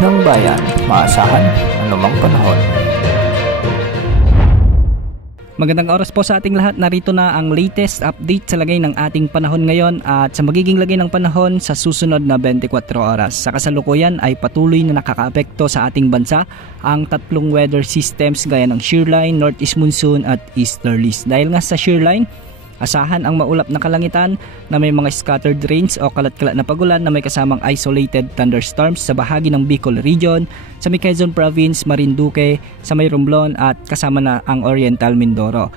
ng bayan, maasahan anumang panahon. Magandang oras po sa ating lahat. Narito na ang latest update sa lagay ng ating panahon ngayon at sa magiging lagay ng panahon sa susunod na 24 oras. Sa kasalukuyan ay patuloy na nakakaapekto sa ating bansa ang tatlong weather systems gaya ng shearline, northeast monsoon at easterlies. Dahil nga sa shearline, asahan ang maulap na kalangitan na may mga scattered rains o kalat-kalat na pagulan na may kasamang isolated thunderstorms sa bahagi ng Bicol Region, sa may Quezon Province, Marinduque, sa may Romblon at kasama na ang Oriental Mindoro.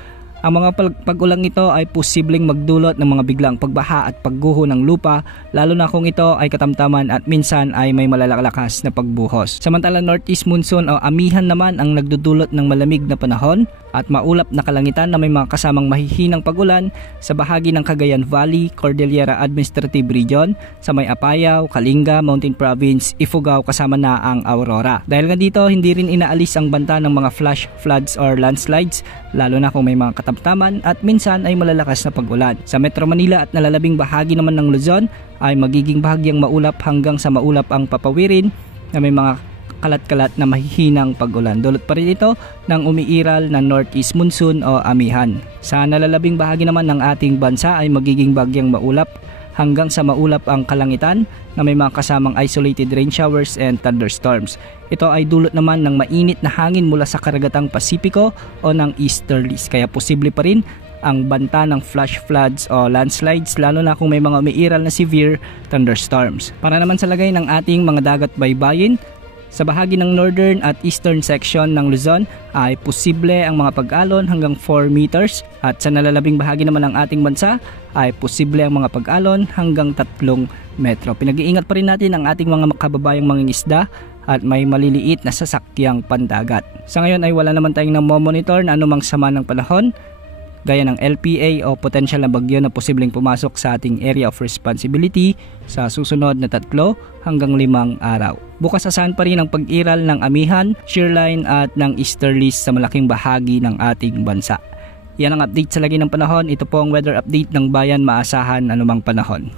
Ang mga pag-ulang ito ay posibleng magdulot ng mga biglang pagbaha at pagguho ng lupa, lalo na kung ito ay katamtaman at minsan ay may malalakas na pagbuhos. Samantala northeast monsoon o amihan naman ang nagdudulot ng malamig na panahon at maulap na kalangitan na may mga kasamang mahihinang pagulan sa bahagi ng Cagayan Valley, Cordillera Administrative Region, sa may Apayao, Kalinga, Mountain Province, Ifugao kasama na ang Aurora. Dahil nga dito, hindi rin inaalis ang banta ng mga flash floods or landslides, lalo na kung may mga katamtaman at minsan ay malalakas na pag-ulan. Sa Metro Manila at nalalabing bahagi naman ng Luzon ay magiging bahagyang maulap hanggang sa maulap ang papawirin na may mga kalat-kalat na mahihinang pag-ulan. Dulot pa rin ito ng umiiral na northeast monsoon o amihan. Sa nalalabing bahagi naman ng ating bansa ay magiging bagyang maulap hanggang sa maulap ang kalangitan na may mga kasamang isolated rain showers and thunderstorms. Ito ay dulot naman ng mainit na hangin mula sa karagatang Pasipiko o ng easterlies. Kaya posible pa rin ang banta ng flash floods o landslides lalo na kung may mga umiiral na severe thunderstorms. Para naman sa lagay ng ating mga dagat baybayin, sa bahagi ng northern at eastern section ng Luzon ay posible ang mga pag-alon hanggang 4 meters at sa nalalabing bahagi naman ng ating bansa ay posible ang mga pag-alon hanggang 3 metro. Pinag-iingat pa rin natin ang ating mga kababayang mangingisda at may maliliit na sasakyang pandagat. Sa ngayon ay wala naman tayong namomonitor na anumang sama ng panahon gaya ng LPA o potential na bagyo na posibleng pumasok sa ating area of responsibility sa susunod na 3 hanggang 5 araw. Bukas asahan pa rin ang pag-iral ng amihan, shearline at ng easterlies sa malaking bahagi ng ating bansa. Yan ang update sa lagi ng panahon. Ito po ang weather update ng bayan, maasahan anumang panahon.